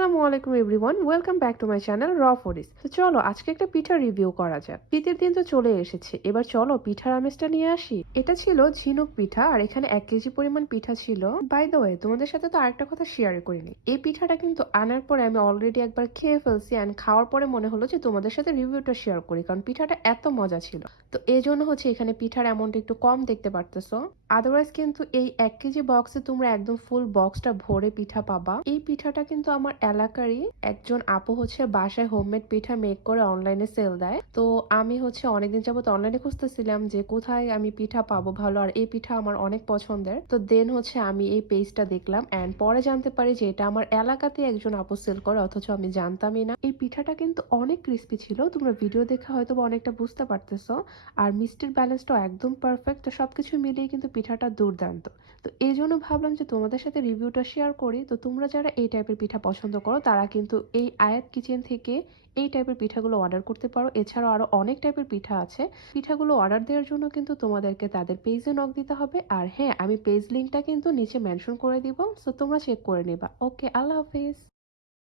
আসসালামু আলাইকুম everyone, welcome back to my channel র ফুডিজ। তো চলো আজকে একটা পিঠা রিভিউ করা যাক। শীতের দিন তো চলে এসেছে, এবার চলো পিঠার আমেজটা নিয়ে আসি। এটা ছিল ঝিনুক পিঠা আর এখানে 1 কেজি পরিমাণ পিঠা ছিল। বাই দ্য ওয়ে, তোমাদের সাথে তো আরেকটা কথা শেয়ার করিনি। এই পিঠাটা কিন্তু আনার পরে আমি অলরেডি একবার খেয়ে ফেলছি, অ্যান্ড খাওয়ার পরে মনে হলো যে তোমাদের সাথে রিভিউটা শেয়ার করি, কারণ পিঠাটা এত মজা ছিল। তো এই জন্য এখানে পিঠার অ্যামাউন্ট একটু কম দেখতে পারতেছো। আদারওয়াইজ কিন্তু এই 1 কেজি বক্সে তোমরা একদম ফুল বক্সটা ভরে পিঠা পাবা। এই পিঠাটা কিন্তু আমার এলাকারই একজন আপু বাসায় হোমমেড পিঠা মেক করে অনলাইনে সেল দেয়। তো আমি অনেকদিন যাবত অনলাইনে খুঁজতেছিলাম যে কোথায় আমি পিঠা পাবো ভালো, আর এই পিঠা আমার অনেক পছন্দের। তো দেন আমি এই পেজটা দেখলাম, এন্ড পরে জানতে পারি যে এটা আমার এলাকাতে একজন আপু সেল করে, অথচ আমি জানতামই না। এই পিঠাটা কিন্তু অনেক ক্রিস্পি ছিল, তোমরা ভিডিও দেখে হয়তো অনেকটা বুঝতে পারতেছো। আর মিষ্টির ব্যালেন্সটাও একদম পারফেক্ট। তো সবকিছু মিলিয়ে কিন্তু পিঠাটা দুর্দান্ত। তো এই জন্য ভাবলাম যে তোমাদের সাথে রিভিউটা শেয়ার করি। তো তোমরা যারা এই টাইপের পিঠা পছন্দ করো তারা কিন্তু এই আয়াত কিচেন থেকে এই টাইপের পিঠাগুলো অর্ডার করতে পারো। এছাড়াও আরো অনেক টাইপের পিঠা আছে। পিঠাগুলো অর্ডার দেওয়ার জন্য কিন্তু তোমাদেরকে তাদের পেজে নক দিতে হবে। আর হ্যাঁ, আমি পেজ লিঙ্কটা কিন্তু নিচে মেনশন করে দিব, সো তোমরা চেক করে নিবা। ওকে, আল্লাহ হাফেজ।